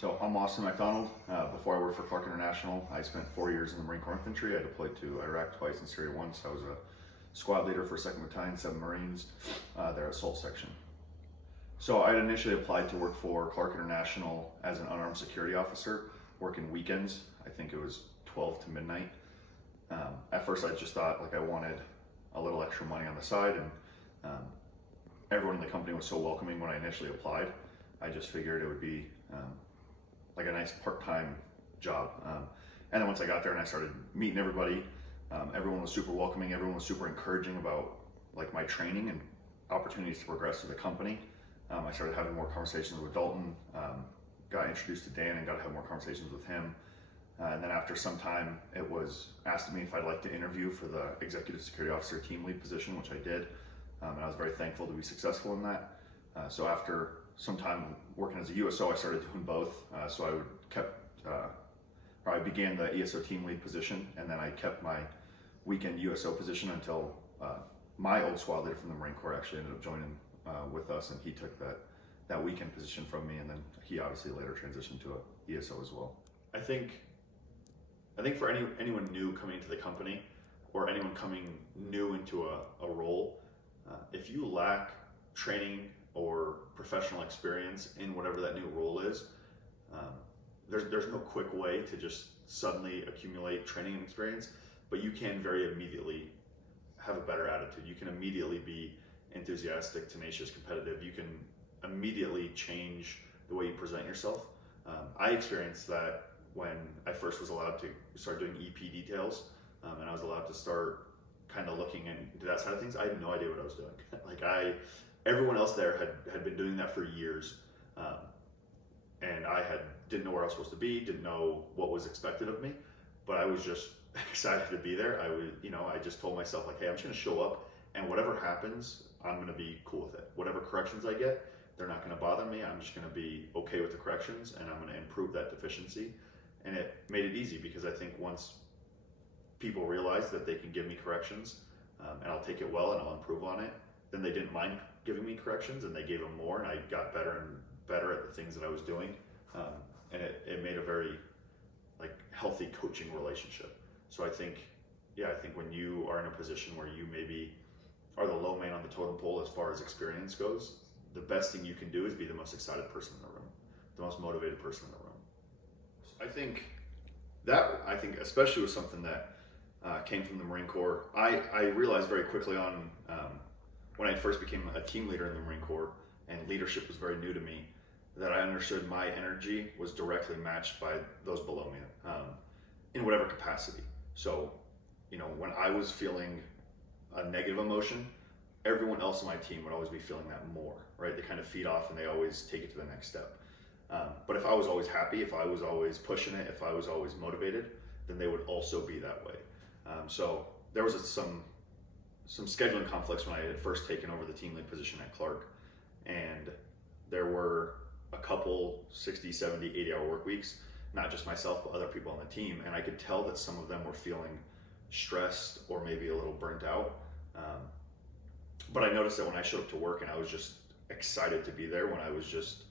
So I'm Austin MacDonald. Before I worked for Clark International, I spent 4 years in the Marine Corps Infantry. I deployed to Iraq twice and Syria once. I was a squad leader for 2nd Battalion, 7 Marines, their assault section. So I had initially applied to work for Clark International as an unarmed security officer, working weekends. I think it was 12 to midnight. At first I just thought I wanted a little extra money on the side, and everyone in the company was so welcoming when I initially applied. I just figured it would be like a nice part-time job. And then once I got there and I started meeting everybody, everyone was super welcoming. Everyone was super encouraging about my training and opportunities to progress through the company. I started having more conversations with Dalton, got introduced to Dan and got to have more conversations with him. And then after some time, it was asked of me if I'd like to interview for the Executive Security Officer Team Lead position, which I did. And I was very thankful to be successful in that. So after some time working as a USO, I started doing both. So I began the ESO Team Lead position, and then I kept my weekend USO position until my old squad leader from the Marine Corps actually ended up joining with us, and he took that weekend position from me, and then he obviously later transitioned to a ESO as well. I think for anyone new coming into the company, or anyone coming new into a role, if you lack training or professional experience in whatever that new role is, there's no quick way to just suddenly accumulate training and experience, but you can very immediately have a better attitude. You can immediately be enthusiastic, tenacious, competitive. You can immediately change the way you present yourself. I experienced that when I first was allowed to start doing EP details, and I was allowed to start kind of looking into that side of things. I had no idea what I was doing. Everyone else there had been doing that for years, and I didn't know where I was supposed to be, didn't know what was expected of me, but I was just excited to be there. I just told myself hey, I'm just gonna show up, and whatever happens, I'm gonna be cool with it. Whatever corrections I get, they're not gonna bother me. I'm just gonna be okay with the corrections, and I'm gonna improve that deficiency. And it made it easy, because I think once people realized that they can give me corrections, and I'll take it well and I'll improve on it, then they didn't mind giving me corrections, and they gave them more, and I got better and better at the things that I was doing. And it made a very healthy coaching relationship. So I think when you are in a position where you maybe are the low man on the totem pole as far as experience goes, the best thing you can do is be the most excited person in the room, the most motivated person in the room. I think especially was something that came from the Marine Corps. I realized very quickly on when I first became a team leader in the Marine Corps, and leadership was very new to me, that I understood my energy was directly matched by those below me in whatever capacity. So, when I was feeling a negative emotion, everyone else on my team would always be feeling that more, right? They kind of feed off and they always take it to the next step. But if I was always happy, if I was always pushing it, if I was always motivated, then they would also be that way. So there was some scheduling conflicts when I had first taken over the team lead position at Clark, and there were a couple 60, 70, 80-hour work weeks, not just myself, but other people on the team, and I could tell that some of them were feeling stressed or maybe a little burnt out. But I noticed that when I showed up to work and I was just excited to be there, when I was just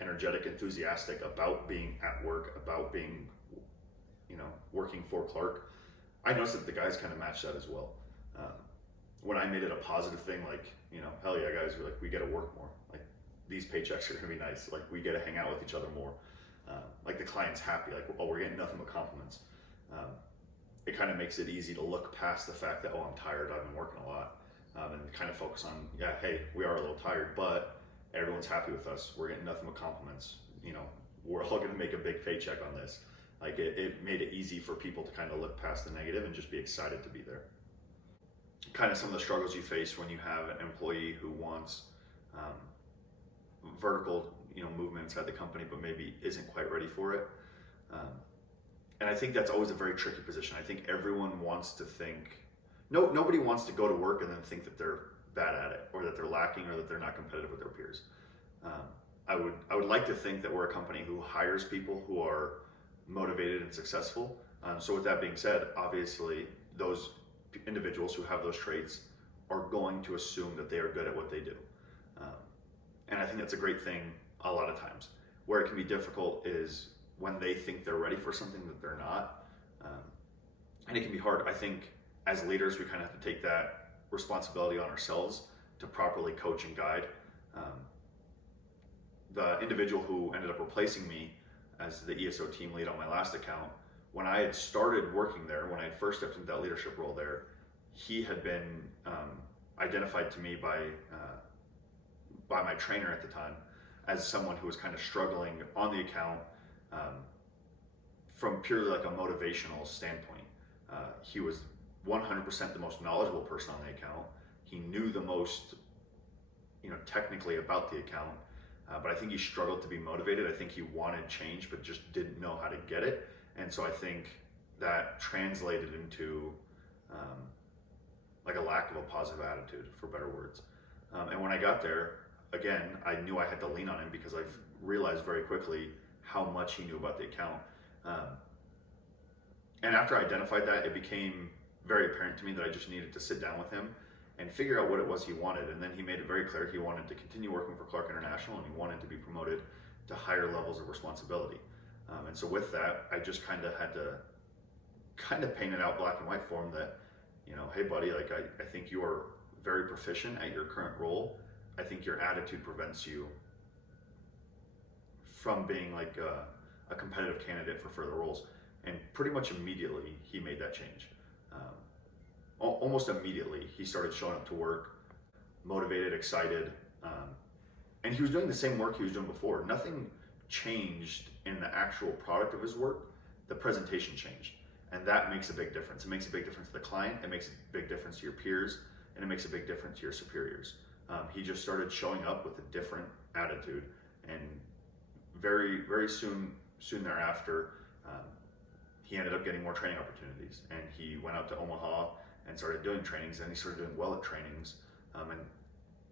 energetic, enthusiastic about being at work, about being, working for Clark, I noticed that the guys kind of matched that as well. When I made it a positive thing, hell yeah, guys, we get to work more. These paychecks are gonna be nice. We get to hang out with each other more. The client's happy. We're getting nothing but compliments. It kind of makes it easy to look past the fact that, I'm tired, I've been working a lot, and kind of focus on, hey, we are a little tired, but everyone's happy with us. We're getting nothing but compliments. We're all gonna make a big paycheck on this. It made it easy for people to kind of look past the negative and just be excited to be there. Kind of some of the struggles you face when you have an employee who wants vertical, movement inside the company, but maybe isn't quite ready for it. And I think that's always a very tricky position. I think everyone wants to think, nobody wants to go to work and then think that they're bad at it, or that they're lacking, or that they're not competitive with their peers. I would like to think that we're a company who hires people who are motivated and successful. So with that being said, obviously those individuals who have those traits are going to assume that they are good at what they do. And I think that's a great thing a lot of times. Where it can be difficult is when they think they're ready for something that they're not. And it can be hard. I think as leaders, we kind of have to take that responsibility on ourselves to properly coach and guide. The individual who ended up replacing me as the ESO team lead on my last account, when I had started working there, when I had first stepped into that leadership role there, he had been identified to me by my trainer at the time as someone who was kind of struggling on the account from purely like a motivational standpoint. He was 100% the most knowledgeable person on the account. He knew the most, technically about the account, but I think he struggled to be motivated. I think he wanted change, but just didn't know how to get it. And so I think that translated into like a lack of a positive attitude, for better words. And when I got there, again, I knew I had to lean on him because I realized very quickly how much he knew about the account. And after I identified that, it became very apparent to me that I just needed to sit down with him and figure out what it was he wanted. And then he made it very clear he wanted to continue working for Clark International, and he wanted to be promoted to higher levels of responsibility. And so with that, I just kind of had to paint it out black and white for him that, hey buddy, like I think you are very proficient at your current role. I think your attitude prevents you from being like a competitive candidate for further roles. And pretty much immediately he made that change. Almost immediately he started showing up to work, motivated, excited, and he was doing the same work he was doing before. Nothing changed in the actual product of his work. The presentation changed, and that makes a big difference. It makes a big difference to the client, it makes a big difference to your peers, and it makes a big difference to your superiors. He just started showing up with a different attitude, and very, very soon thereafter, he ended up getting more training opportunities, and he went out to Omaha and started doing trainings, and he started doing well at trainings. And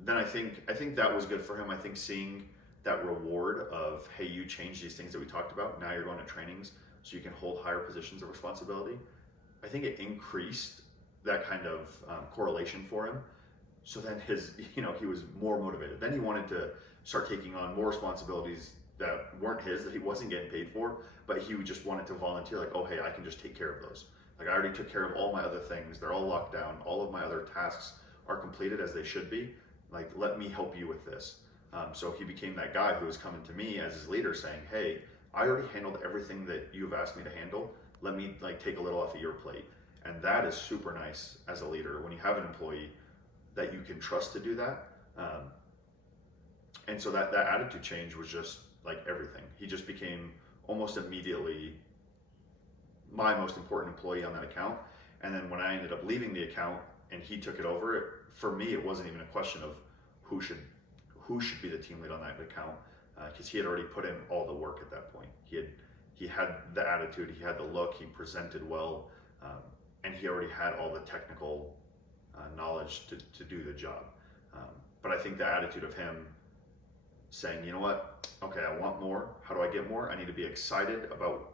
then I think that was good for him. I think seeing that reward of, hey, you changed these things that we talked about, now you're going to trainings so you can hold higher positions of responsibility. I think it increased that kind of correlation for him. So then he was more motivated. Then he wanted to start taking on more responsibilities that weren't his, that he wasn't getting paid for, but he just wanted to volunteer, like, oh, hey, I can just take care of those. Like, I already took care of all my other things. They're all locked down. All of my other tasks are completed as they should be. Like, let me help you with this. So he became that guy who was coming to me as his leader saying, hey, I already handled everything that you've asked me to handle. Let me take a little off of your plate. And that is super nice as a leader when you have an employee that you can trust to do that. And so that attitude change was just like everything. He just became almost immediately my most important employee on that account. And then when I ended up leaving the account and he took it over, for me, it wasn't even a question of who should be the team lead on that account, because he had already put in all the work at that point. He had the attitude, he had the look, he presented well, and he already had all the technical knowledge to do the job. But I think the attitude of him saying, you know what, okay, I want more. How do I get more? I need to be excited about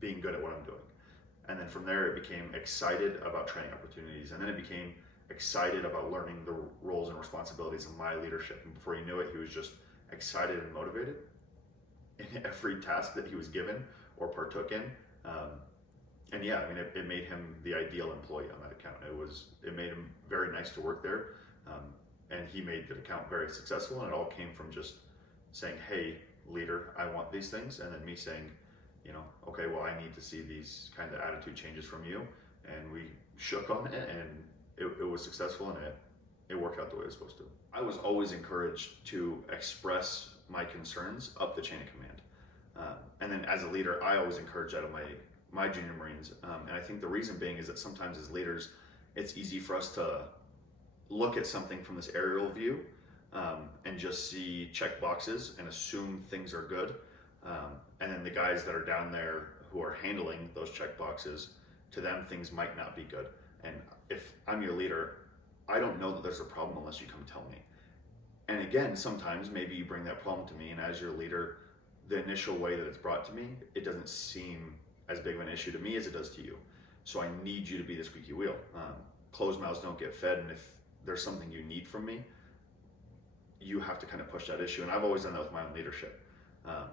being good at what I'm doing. And then from there, it became excited about training opportunities. And then it became excited about learning the roles and responsibilities of my leadership. And before you knew it, he was just excited and motivated in every task that he was given or partook in. And yeah, I mean, it made him the ideal employee on that account. It made him very nice to work there. And he made the account very successful, and it all came from just saying, hey, leader, I want these things. And then me saying, okay, well, I need to see these kind of attitude changes from you. And we shook on it, and it was successful, and it worked out the way it was supposed to. I was always encouraged to express my concerns up the chain of command. And then as a leader, I always encourage that of my junior Marines. And I think the reason being is that sometimes as leaders, it's easy for us to look at something from this aerial view and just see check boxes and assume things are good. And then the guys that are down there who are handling those check boxes, to them things might not be good. And if I'm your leader, I don't know that there's a problem unless you come tell me. And again, sometimes maybe you bring that problem to me, and as your leader, the initial way that it's brought to me, it doesn't seem as big of an issue to me as it does to you. So I need you to be the squeaky wheel. Closed mouths don't get fed, and if there's something you need from me, you have to kind of push that issue. And I've always done that with my own leadership. Um,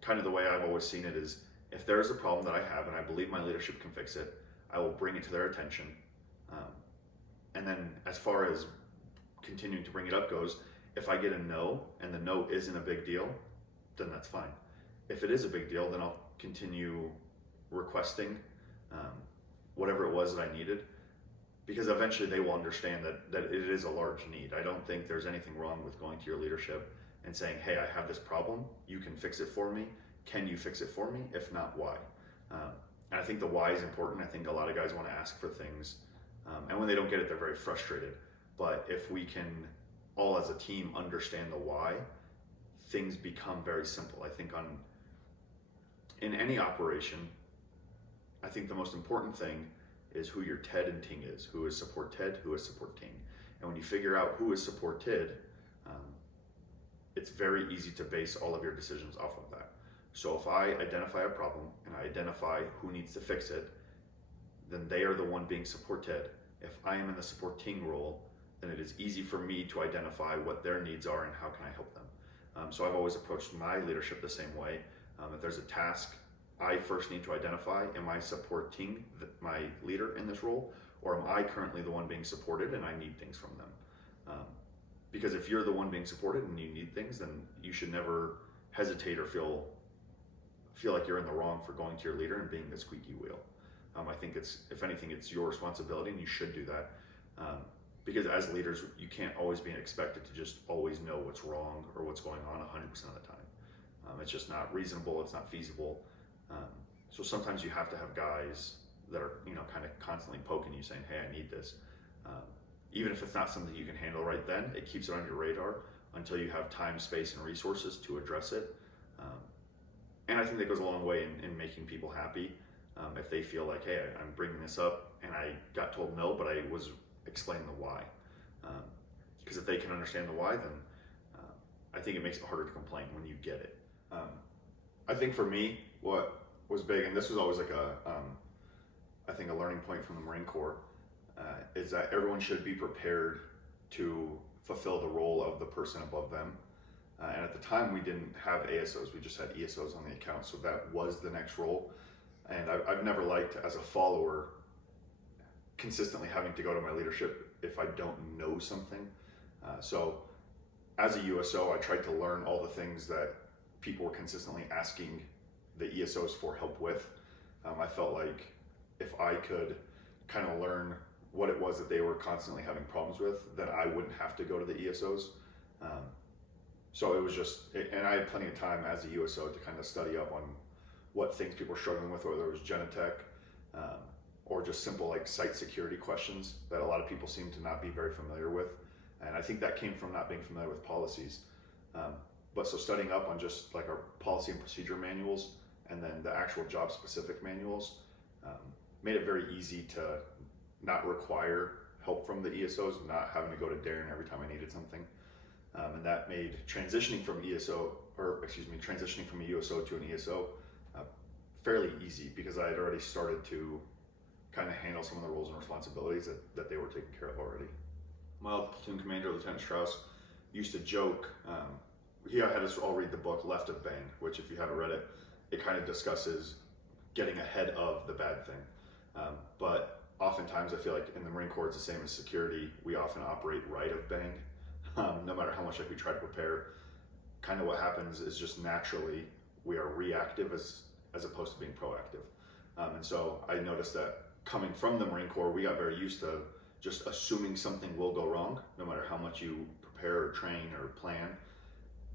Kind of the way I've always seen it is, if there is a problem that I have and I believe my leadership can fix it, I will bring it to their attention. Um, and then as far as continuing to bring it up goes, if I get a no and the no isn't a big deal, then that's fine. If it is a big deal, then I'll continue requesting whatever it was that I needed, because eventually they will understand that it is a large need. I don't think there's anything wrong with going to your leadership and saying, hey, I have this problem, you can fix it for me. Can you fix it for me? If not, why? And I think the why is important. I think a lot of guys want to ask for things, and when they don't get it, they're very frustrated. But if we can all as a team understand the why, things become very simple. I think in any operation, I think the most important thing is who your TED and Ting is. Who is support TED, who is support Ting. And when you figure out who is support TED, it's very easy to base all of your decisions off of that. So if I identify a problem and I identify who needs to fix it, then they are the one being support TED. If I am in the support Ting role, then it is easy for me to identify what their needs are and how can I help them. So I've always approached my leadership the same way. If there's a task, I first need to identify, am I supporting my leader in this role, or am I currently the one being supported and I need things from them? Because if you're the one being supported and you need things, then you should never hesitate or feel like you're in the wrong for going to your leader and being the squeaky wheel. I think if anything, it's your responsibility, and you should do that. Because as leaders, you can't always be expected to just always know what's wrong or what's going on 100% of the time. It's just not reasonable, it's not feasible. So sometimes you have to have guys that are, kind of constantly poking you saying, hey, I need this. Even if it's not something you can handle right then, it keeps it on your radar until you have time, space, and resources to address it. And I think that goes a long way in making people happy. If they feel like, hey, I'm bringing this up and I got told no, but I was explaining the why. Because if they can understand the why, then I think it makes it harder to complain when you get it. I think for me, what was big, and this was always like I think a learning point from the Marine Corps, is that everyone should be prepared to fulfill the role of the person above them. And at the time we didn't have ASOs, we just had ESOs on the account, so that was the next role. And I've never liked, as a follower, consistently having to go to my leadership if I don't know something. So as a USO, I tried to learn all the things that people were consistently asking the ESOs for help with. I felt like if I could kind of learn what it was that they were constantly having problems with, then I wouldn't have to go to the ESOs. So it was and I had plenty of time as a USO to kind of study up on what things people were struggling with, whether it was Genetech, or just simple like site security questions that a lot of people seem to not be very familiar with. And I think that came from not being familiar with policies. But so studying up on just like our policy and procedure manuals and then the actual job specific manuals made it very easy to not require help from the ESOs, not having to go to Darren every time I needed something. And that made transitioning from transitioning from a USO to an ESO fairly easy, because I had already started to kind of handle some of the roles and responsibilities that they were taking care of already. My old platoon commander, Lieutenant Strauss, used to joke, he had us all read the book Left of Bang, which if you haven't read it, it kind of discusses getting ahead of the bad thing. But oftentimes I feel like in the Marine Corps, it's the same as security. We often operate right of bang. No matter how much like we try to prepare, kind of what happens is just naturally we are reactive as opposed to being proactive. And so I noticed that coming from the Marine Corps, we got very used to just assuming something will go wrong, no matter how much you prepare or train or plan,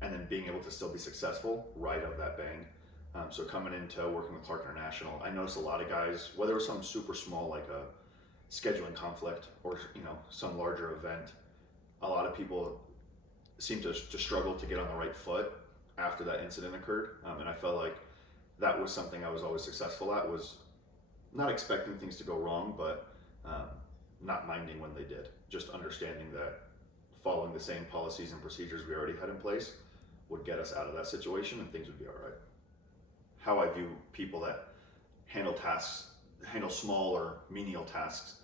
and then being able to still be successful right of that bang. So coming into working with Clark International, I noticed a lot of guys, whether it was something super small like a scheduling conflict or some larger event, a lot of people seem to struggle to get on the right foot after that incident occurred. And I felt like that was something I was always successful at, was not expecting things to go wrong, but not minding when they did. Just understanding that following the same policies and procedures we already had in place would get us out of that situation and things would be all right. How I view people that handle small or menial tasks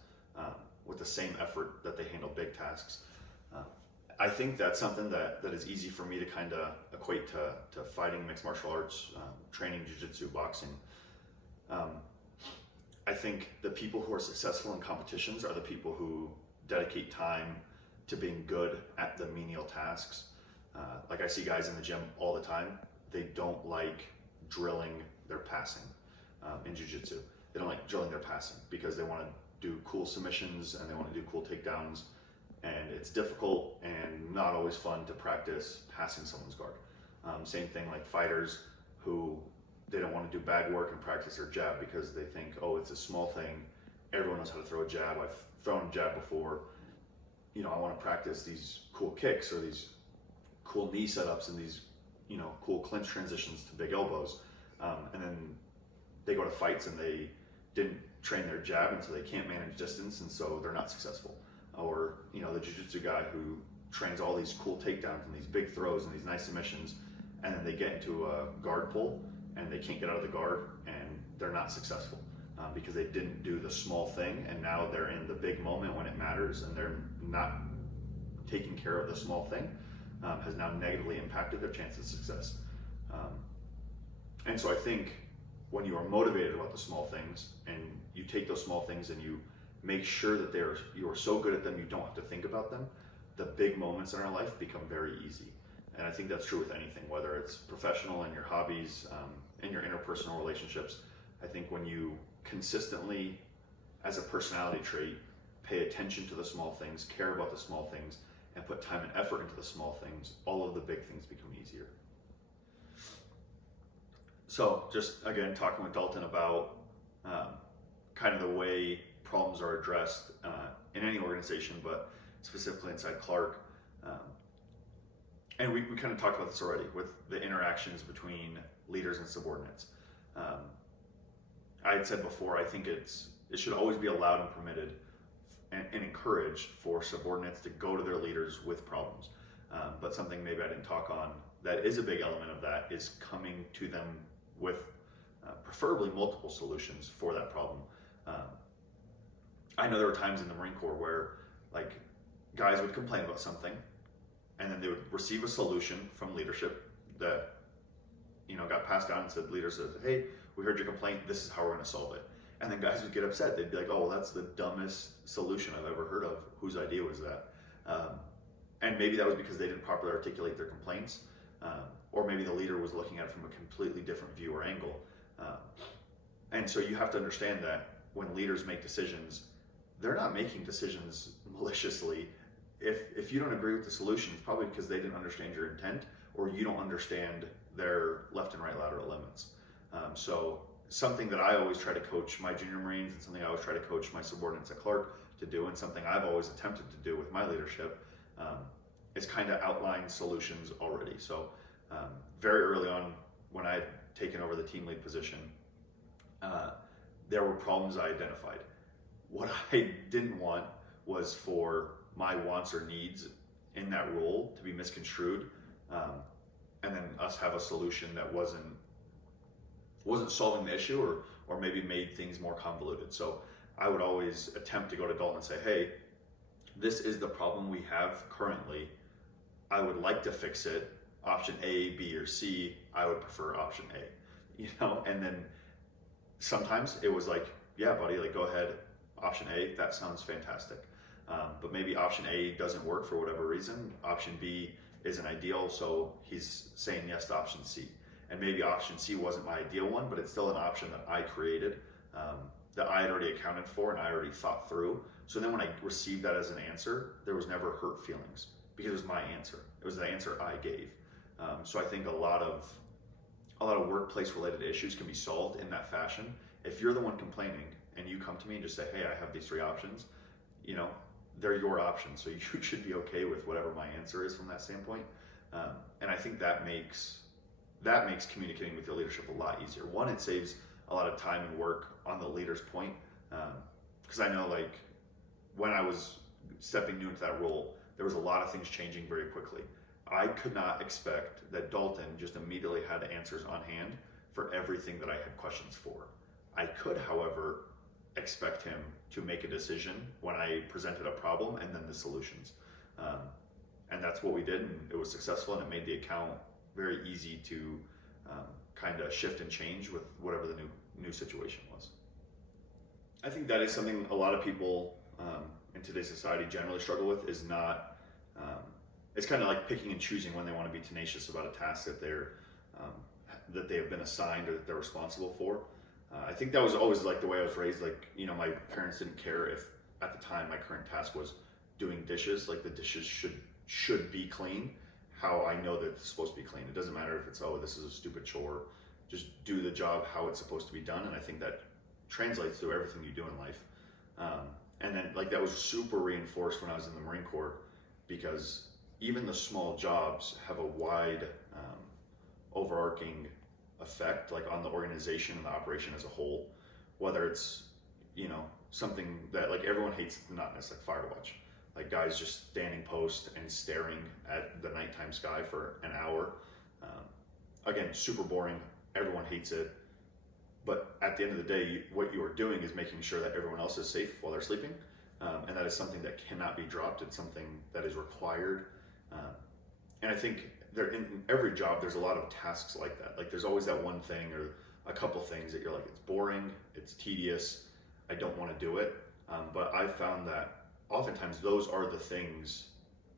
with the same effort that they handle big tasks. I think that's something that is easy for me to kind of equate to fighting, mixed martial arts, training, jiu-jitsu, boxing. I think the people who are successful in competitions are the people who dedicate time to being good at the menial tasks. Like I see guys in the gym all the time, they don't like drilling their passing in jiu-jitsu. They don't like drilling their passing because they want to do cool submissions and they want to do cool takedowns, and it's difficult and not always fun to practice passing someone's guard. Same thing like fighters who they don't want to do bag work and practice their jab because they think, oh, it's a small thing. Everyone knows how to throw a jab. I've thrown a jab before. You know, I want to practice these cool kicks or these cool knee setups and these, you know, cool clinch transitions to big elbows. And then they go to fights and they didn't train their jab, and so they can't manage distance, and so they're not successful. Or, you know, the jiu-jitsu guy who trains all these cool takedowns and these big throws and these nice submissions, and then they get into a guard pull and they can't get out of the guard and they're not successful because they didn't do the small thing, and now they're in the big moment when it matters and they're not taking care of the small thing, has now negatively impacted their chance of success. And so I think when you are motivated about the small things and you take those small things and you make sure that you are so good at them you don't have to think about them, the big moments in our life become very easy. And I think that's true with anything, whether it's professional and your hobbies, in your interpersonal relationships. I think when you consistently, as a personality trait, pay attention to the small things, care about the small things, and put time and effort into the small things, all of the big things become easier. So just again, talking with Dalton about kind of the way problems are addressed in any organization, but specifically inside Clark. And we kind of talked about this already with the interactions between leaders and subordinates. I had said before, I think it should always be allowed and permitted and encouraged for subordinates to go to their leaders with problems. But something maybe I didn't talk on that is a big element of that is coming to them with preferably multiple solutions for that problem. I know there were times in the Marine Corps where like guys would complain about something, and then they would receive a solution from leadership that, you know, got passed down and said, leader said, hey, we heard your complaint, this is how we're going to solve it. And then guys would get upset. They'd be like, oh, well, that's the dumbest solution I've ever heard of. Whose idea was that? And maybe that was because they didn't properly articulate their complaints, or maybe the leader was looking at it from a completely different view or angle. And so you have to understand that when leaders make decisions, they're not making decisions maliciously. If you don't agree with the solution, it's probably because they didn't understand your intent, or you don't understand their left and right lateral limits. So something that I always try to coach my junior Marines, and something I always try to coach my subordinates at Clark to do, and something I've always attempted to do with my leadership, is kind of outline solutions already. So very early on, when I had taken over the team lead position, there were problems I identified. What I didn't want was for my wants or needs in that role to be misconstrued, and then us have a solution that wasn't solving the issue, or maybe made things more convoluted. So I would always attempt to go to Dalton and say, hey, this is the problem we have currently. I would like to fix it. Option A, B, or C, I would prefer option A, you know? And then sometimes it was like, yeah, buddy, like go ahead, option A, that sounds fantastic. But maybe option A doesn't work for whatever reason. Option B isn't ideal, so he's saying yes to option C. And maybe option C wasn't my ideal one, but it's still an option that I created, that I had already accounted for and I already thought through. So then when I received that as an answer, there was never hurt feelings because it was my answer. It was the answer I gave. So I think a lot of workplace related issues can be solved in that fashion. If you're the one complaining and you come to me and just say, hey, I have these 3 options, you know, they're your options. So you should be okay with whatever my answer is from that standpoint. And I think that makes communicating with your leadership a lot easier. One, it saves a lot of time and work on the leader's point. Because I know like when I was stepping new into that role, there was a lot of things changing very quickly. I could not expect that Dalton just immediately had answers on hand for everything that I had questions for. I could, however, expect him to make a decision when I presented a problem and then the solutions. and that's what we did, and it was successful, and it made the account very easy to kind of shift and change with whatever the new situation was. I think that is something a lot of people in today's society generally struggle with, is not, it's kind of like picking and choosing when they want to be tenacious about a task that that they have been assigned or that they're responsible for. I think that was always like the way I was raised. Like, you know, my parents didn't care if at the time my current task was doing dishes. Like, the dishes should be clean. How I know that it's supposed to be clean. It doesn't matter if it's, oh, this is a stupid chore. Just do the job how it's supposed to be done. And I think that translates through everything you do in life. And then, like, that was super reinforced when I was in the Marine Corps, because even the small jobs have a wide overarching effect, like, on the organization and the operation as a whole. Whether it's, you know, something that, like, everyone hates the monotonous, like fire watch, like guys just standing post and staring at the nighttime sky for an hour. Again, super boring. Everyone hates it. But at the end of the day, what you are doing is making sure that everyone else is safe while they're sleeping. And that is something that cannot be dropped. It's something that is required. And I think in every job, there's a lot of tasks like that. Like, there's always that one thing or a couple things that you're like, it's boring, it's tedious, I don't want to do it. But I've found that oftentimes those are the things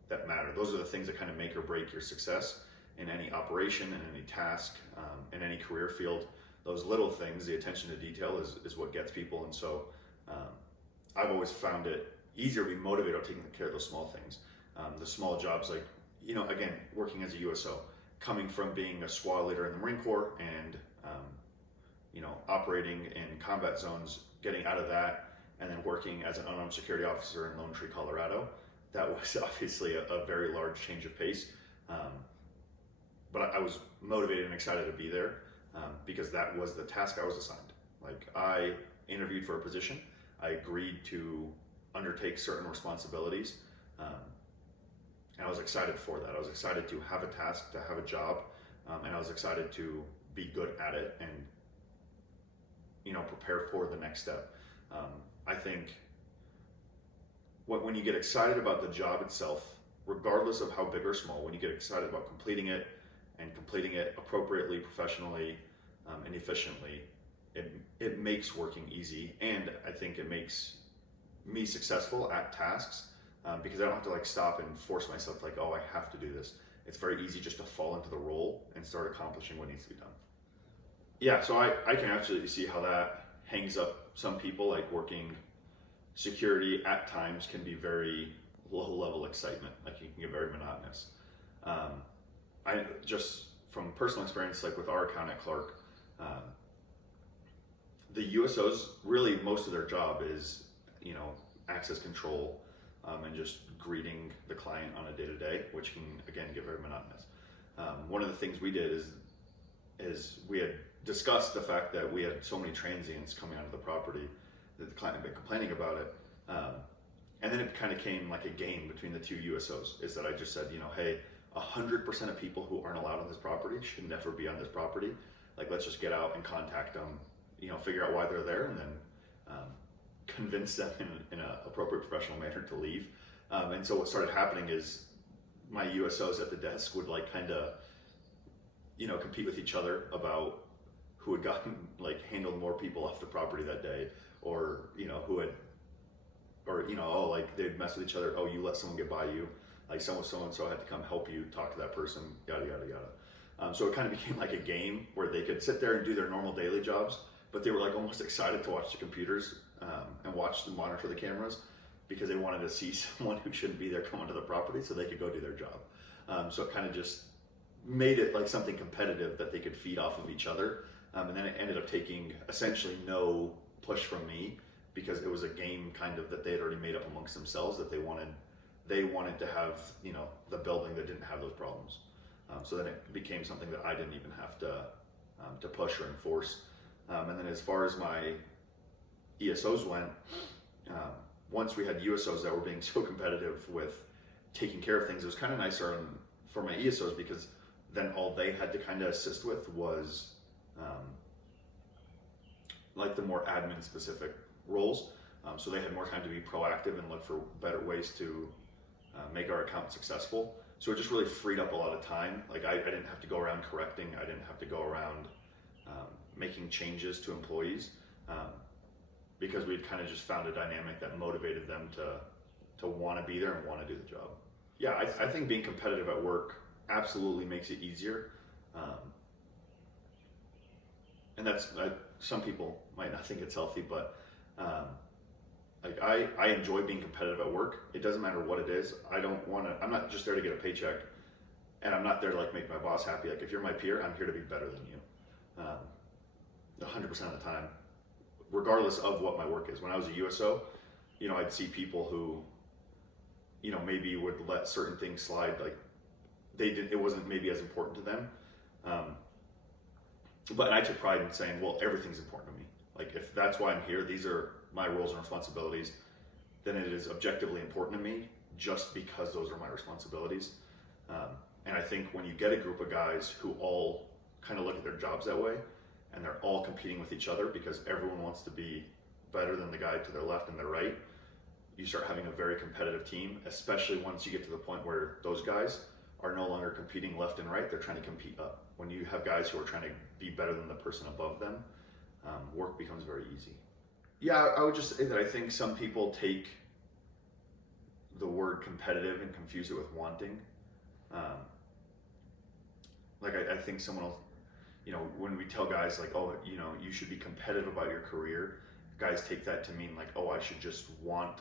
that matter. Those are the things that kind of make or break your success in any operation, in any task, in any career field. Those little things, the attention to detail is what gets people. And so I've always found it easier to be motivated on taking care of those small things. The small jobs, like, you know, again, working as a USO, coming from being a SWAT leader in the Marine Corps and, you know, operating in combat zones, getting out of that, and then working as an unarmed security officer in Lone Tree, Colorado. That was obviously a very large change of pace. But I was motivated and excited to be there because that was the task I was assigned. Like, I interviewed for a position. I agreed to undertake certain responsibilities. And I was excited for that. I was excited to have a task, to have a job, and I was excited to be good at it and, you know, prepare for the next step. I think when you get excited about the job itself, regardless of how big or small, when you get excited about completing it and completing it appropriately, professionally, and efficiently, it makes working easy. And I think it makes me successful at tasks because I don't have to, like, stop and force myself, like, oh, I have to do this. It's very easy just to fall into the role and start accomplishing what needs to be done. Yeah, so I can absolutely see how that hangs up some people. Like, working security at times can be very low level excitement. Like, you can get very monotonous. I just, from personal experience, like with our account at Clark, the USOs, really most of their job is, you know, access control and just greeting the client on a day-to-day, which can, again, get very monotonous. One of the things we did is we had discussed the fact that we had so many transients coming onto the property that the client had been complaining about it. And then it kind of came like a game between the two USOs, is that I just said, you know, hey, 100% of people who aren't allowed on this property should never be on this property. Like, let's just get out and contact them, you know, figure out why they're there, and then convince them in an appropriate professional manner to leave. And so what started happening is my USOs at the desk would, like, kind of, you know, compete with each other about who had gotten, like, handled more people off the property that day, or, you know, who had, or, you know, oh, like, they'd mess with each other. Oh, you let someone get by you. Like, so-and-so had to come help you talk to that person, yada, yada, yada. So it kind of became like a game where they could sit there and do their normal daily jobs, but they were, like, almost excited to watch the computers and watch them monitor the cameras, because they wanted to see someone who shouldn't be there come onto the property so they could go do their job. So it kind of just made it like something competitive that they could feed off of each other. And then it ended up taking essentially no push from me, because it was a game kind of that they had already made up amongst themselves, that they wanted to have, you know, the building that didn't have those problems. So then it became something that I didn't even have to push or enforce. And then as far as my ESOs went, once we had USOs that were being so competitive with taking care of things, it was kind of nicer for my ESOs, because then all they had to kind of assist with was like the more admin specific roles. So they had more time to be proactive and look for better ways to make our account successful. So it just really freed up a lot of time. Like I didn't have to go around correcting. I didn't have to go around making changes to employees because we'd kind of just found a dynamic that motivated them to want to be there and want to do the job. Yeah, I think being competitive at work absolutely makes it easier. And that's, some people might not think it's healthy, but like I enjoy being competitive at work. It doesn't matter what it is. I'm not just there to get a paycheck, and I'm not there to like make my boss happy. Like if you're my peer, I'm here to be better than you. 100% of the time, regardless of what my work is. When I was a USO, I'd see people who, maybe would let certain things slide. Like it wasn't maybe as important to them. But I took pride in saying, well, everything's important to me. Like if that's why I'm here, these are my roles and responsibilities, then it is objectively important to me just because those are my responsibilities. And I think when you get a group of guys who all kind of look at their jobs that way, and they're all competing with each other because everyone wants to be better than the guy to their left and their right, you start having a very competitive team, especially once you get to the point where those guys are no longer competing left and right, they're trying to compete up. When you have guys who are trying to be better than the person above them, work becomes very easy. Yeah, I would just say that I think some people take the word competitive and confuse it with wanting. Like I think someone else, when we tell guys like, oh, you should be competitive about your career, guys take that to mean like, oh, I should just want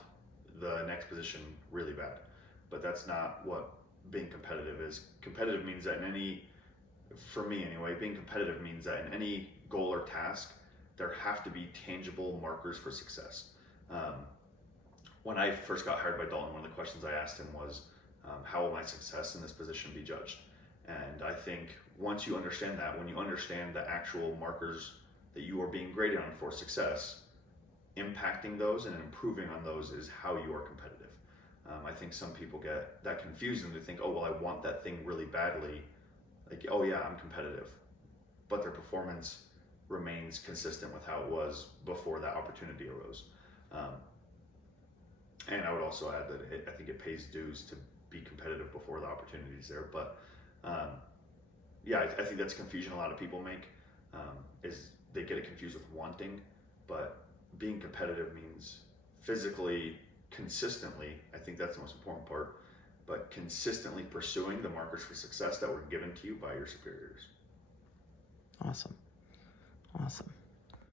the next position really bad. But that's not what being competitive is. Competitive means that for me anyway, being competitive means that in any goal or task, there have to be tangible markers for success. When I first got hired by Dalton, one of the questions I asked him was, how will my success in this position be judged? And I think once you understand that, when you understand the actual markers that you are being graded on for success, impacting those and improving on those is how you are competitive. I think some people get that confused and they think, oh, well, I want that thing really badly. Like, oh yeah, I'm competitive. But their performance remains consistent with how it was before that opportunity arose. And I would also add that I think it pays dues to be competitive before the opportunity is there. But yeah, I think that's confusion a lot of people make, is they get it confused with wanting, but being competitive means physically, consistently, I think that's the most important part, but consistently pursuing the markers for success that were given to you by your superiors. Awesome.